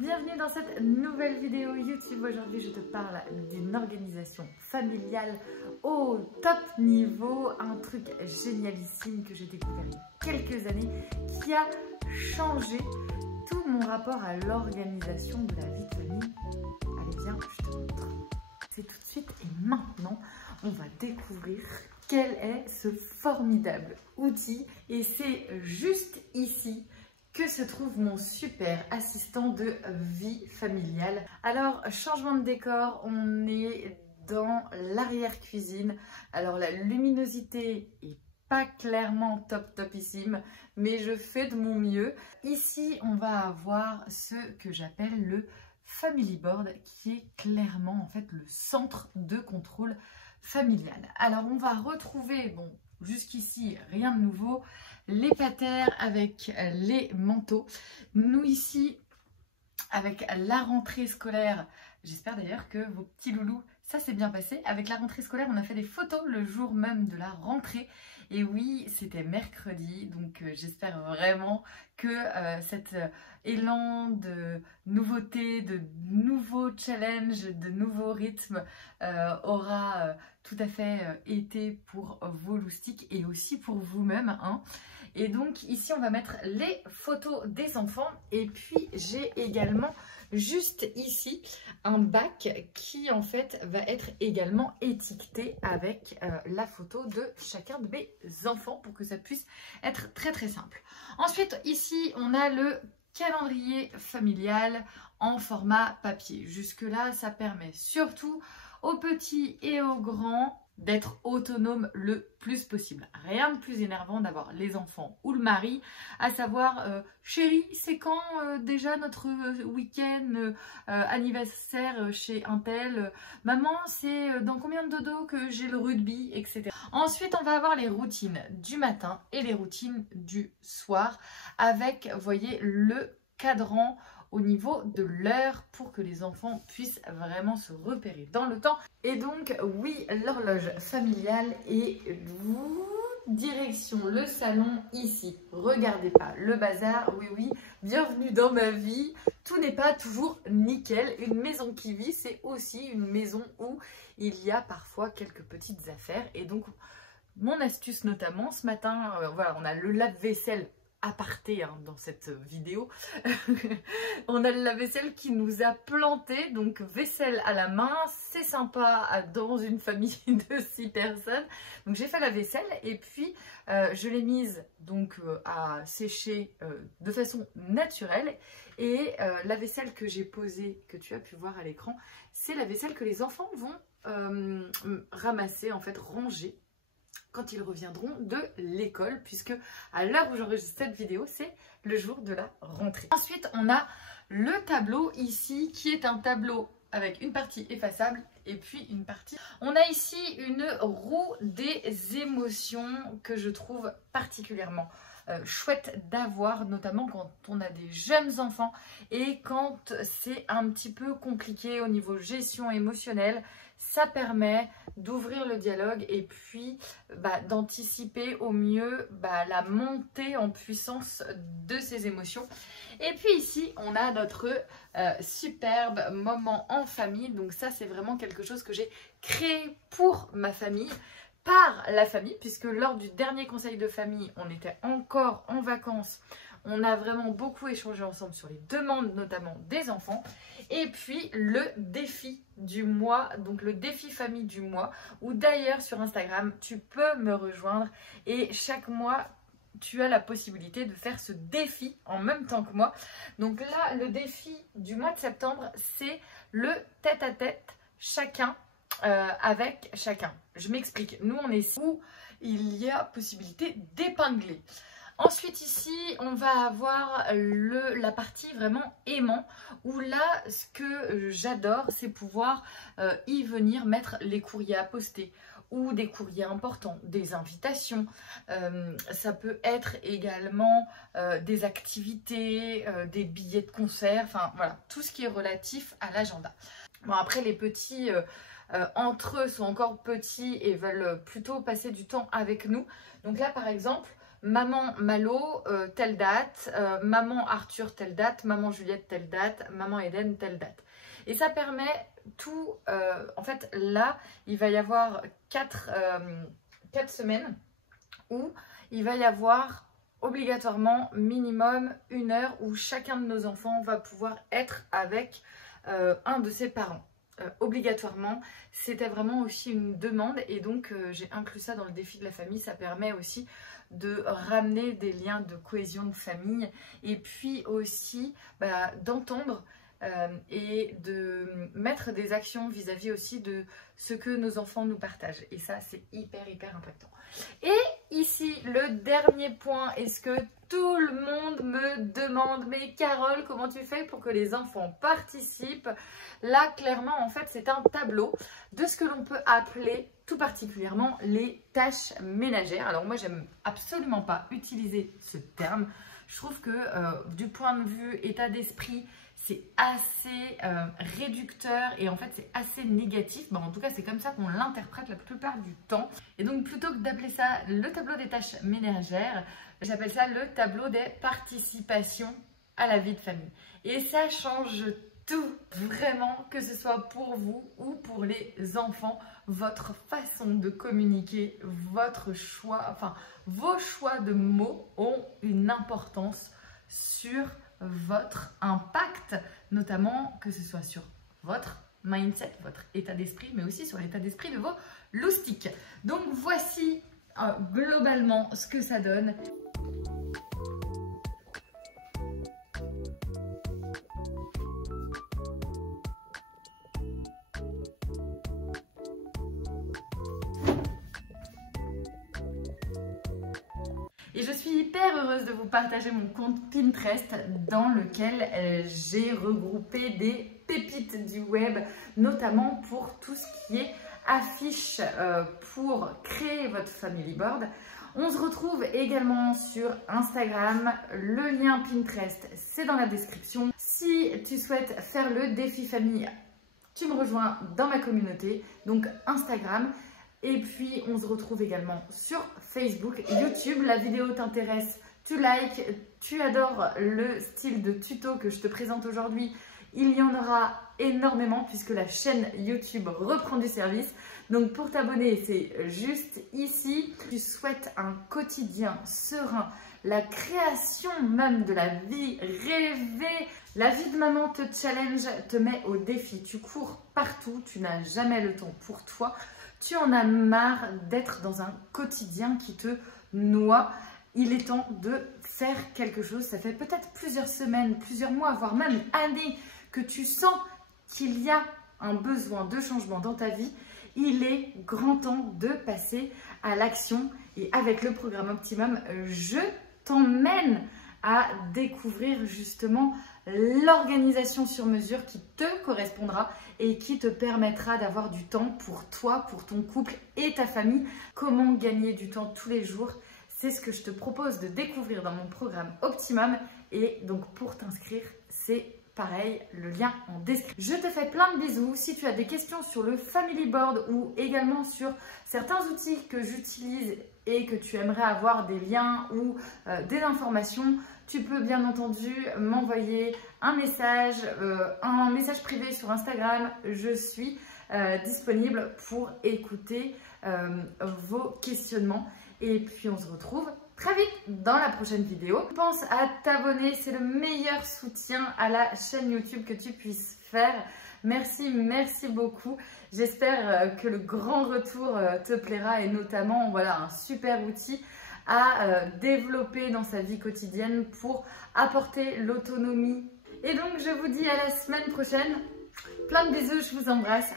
Bienvenue dans cette nouvelle vidéo YouTube. Aujourd'hui, je te parle d'une organisation familiale au top niveau, un truc génialissime que j'ai découvert il y a quelques années qui a changé tout mon rapport à l'organisation de la vie de famille. Allez, viens, je te montre. C'est tout de suite et maintenant, on va découvrir quel est ce formidable outil et c'est juste ici que se trouve mon super assistant de vie familiale. Alors, changement de décor, on est dans l'arrière-cuisine. Alors, la luminosité est pas clairement topissime, mais je fais de mon mieux. Ici, on va avoir ce que j'appelle le Family Board, qui est clairement en fait le centre de contrôle familial. Alors, on va retrouver, bon, jusqu'ici, rien de nouveau, les patères avec les manteaux. Nous ici, avec la rentrée scolaire, j'espère d'ailleurs que vos petits loulous, ça s'est bien passé. Avec la rentrée scolaire, on a fait des photos le jour même de la rentrée. Et oui, c'était mercredi, donc j'espère vraiment que cet élan de nouveauté, de nouveaux challenges, de nouveaux rythmes aura tout à fait été pour vos loustiques et aussi pour vous-même, hein. Et donc ici on va mettre les photos des enfants et puis j'ai également juste ici un bac qui en fait va être également étiqueté avec la photo de chacun de mes enfants pour que ça puisse être très simple. Ensuite ici on a le calendrier familial en format papier. Jusque là ça permet surtout aux petits et aux grands d'être autonome le plus possible. Rien de plus énervant d'avoir les enfants ou le mari à savoir chérie, c'est quand déjà notre week-end anniversaire chez un tel, maman c'est dans combien de dodo que j'ai le rugby, etc. Ensuite on va avoir les routines du matin et les routines du soir avec, vous voyez, le cadran au niveau de l'heure pour que les enfants puissent vraiment se repérer dans le temps. Et donc oui, l'horloge familiale est direction le salon ici. Regardez pas le bazar, oui, bienvenue dans ma vie. Tout n'est pas toujours nickel. Une maison qui vit, c'est aussi une maison où il y a parfois quelques petites affaires. Et donc mon astuce notamment, ce matin, voilà, on a le lave-vaisselle aparté hein, dans cette vidéo. On a le lave-vaisselle qui nous a planté, donc vaisselle à la main, c'est sympa dans une famille de 6 personnes. Donc j'ai fait la vaisselle et puis je l'ai mise donc à sécher de façon naturelle et la vaisselle que j'ai posée, que tu as pu voir à l'écran, c'est la vaisselle que les enfants vont ramasser, en fait ranger quand ils reviendront de l'école, puisque à l'heure où j'enregistre cette vidéo, c'est le jour de la rentrée. Ensuite, on a le tableau ici, qui est un tableau avec une partie effaçable et puis une partie... On a ici une roue des émotions que je trouve particulièrement chouette d'avoir, notamment quand on a des jeunes enfants et quand c'est un petit peu compliqué au niveau gestion émotionnelle. Ça permet d'ouvrir le dialogue et puis d'anticiper au mieux la montée en puissance de ces émotions. Et puis ici, on a notre superbe moment en famille. Donc ça, c'est vraiment quelque chose que j'ai créé pour ma famille, par la famille, puisque lors du dernier conseil de famille, on était encore en vacances. On a vraiment beaucoup échangé ensemble sur les demandes, notamment des enfants. Et puis le défi du mois, donc le défi famille du mois, où d'ailleurs sur Instagram, tu peux me rejoindre. Et chaque mois, tu as la possibilité de faire ce défi en même temps que moi. Donc là, le défi du mois de septembre, c'est le tête-à-tête, chacun avec chacun. Je m'explique. Nous, on est où il y a possibilité d'épingler. Ensuite ici, on va avoir la partie vraiment aimant, où là, ce que j'adore, c'est pouvoir y venir mettre les courriers à poster ou des courriers importants, des invitations. Ça peut être également des activités, des billets de concert, enfin voilà, tout ce qui est relatif à l'agenda. Bon, après, les petits... entre eux sont encore petits et veulent plutôt passer du temps avec nous. Donc là par exemple, maman Malo, telle date, maman Arthur, telle date, maman Juliette, telle date, maman Eden, telle date. Et ça permet tout, en fait là, il va y avoir 4 semaines où il va y avoir obligatoirement minimum 1 heure où chacun de nos enfants va pouvoir être avec un de ses parents. Obligatoirement, c'était vraiment aussi une demande et donc j'ai inclus ça dans le défi de la famille. Ça permet aussi de ramener des liens de cohésion de famille et puis aussi d'entendre et de mettre des actions vis-à-vis aussi de ce que nos enfants nous partagent. Et ça, c'est hyper impactant. Et ici, le dernier point, est-ce que tout le monde me demande, mais Carole, comment tu fais pour que les enfants participent? Là, clairement, en fait, c'est un tableau de ce que l'on peut appeler tout particulièrement les tâches ménagères. Alors moi, j'aime absolument pas utiliser ce terme. Je trouve que du point de vue état d'esprit, c'est assez réducteur et en fait c'est assez négatif. En tout cas c'est comme ça qu'on l'interprète la plupart du temps. Et donc plutôt que d'appeler ça le tableau des tâches ménagères, j'appelle ça le tableau des participations à la vie de famille. Et ça change tout, vraiment, que ce soit pour vous ou pour les enfants. Votre façon de communiquer, votre choix, enfin vos choix de mots ont une importance sur votre impact, notamment que ce soit sur votre mindset, votre état d'esprit, mais aussi sur l'état d'esprit de vos loustiques. Donc voici globalement ce que ça donne. Et je suis hyper heureuse de vous partager mon compte Pinterest dans lequel j'ai regroupé des pépites du web, notamment pour tout ce qui est affiches pour créer votre family board. On se retrouve également sur Instagram, le lien Pinterest c'est dans la description. Si tu souhaites faire le défi famille, tu me rejoins dans ma communauté, donc Instagram. Et puis, on se retrouve également sur Facebook, YouTube. La vidéo t'intéresse, tu likes, tu adores le style de tuto que je te présente aujourd'hui. Il y en aura énormément puisque la chaîne YouTube reprend du service. Donc, pour t'abonner, c'est juste ici. Tu souhaites un quotidien serein, la création même de la vie rêvée. La vie de maman te challenge, te met au défi. Tu cours partout, tu n'as jamais le temps pour toi. Tu en as marre d'être dans un quotidien qui te noie. Il est temps de faire quelque chose. Ça fait peut-être plusieurs semaines, plusieurs mois, voire même années que tu sens qu'il y a un besoin de changement dans ta vie. Il est grand temps de passer à l'action. Et avec le programme Optimum, je t'emmène à découvrir justement l'organisation sur mesure qui te correspondra et qui te permettra d'avoir du temps pour toi, pour ton couple et ta famille. Comment gagner du temps tous les jours? C'est ce que je te propose de découvrir dans mon programme Optimum. Et donc pour t'inscrire, c'est pareil, le lien en description. Je te fais plein de bisous. Si tu as des questions sur le Family Board ou également sur certains outils que j'utilise et que tu aimerais avoir des liens ou des informations, tu peux bien entendu m'envoyer un message privé sur Instagram. Je suis disponible pour écouter vos questionnements. Et puis on se retrouve très vite dans la prochaine vidéo. Pense à t'abonner, c'est le meilleur soutien à la chaîne YouTube que tu puisses faire. Merci, merci beaucoup. J'espère que le grand retour te plaira et notamment voilà, un super outil à développer dans sa vie quotidienne pour apporter l'autonomie. Et donc je vous dis à la semaine prochaine. Plein de bisous, je vous embrasse.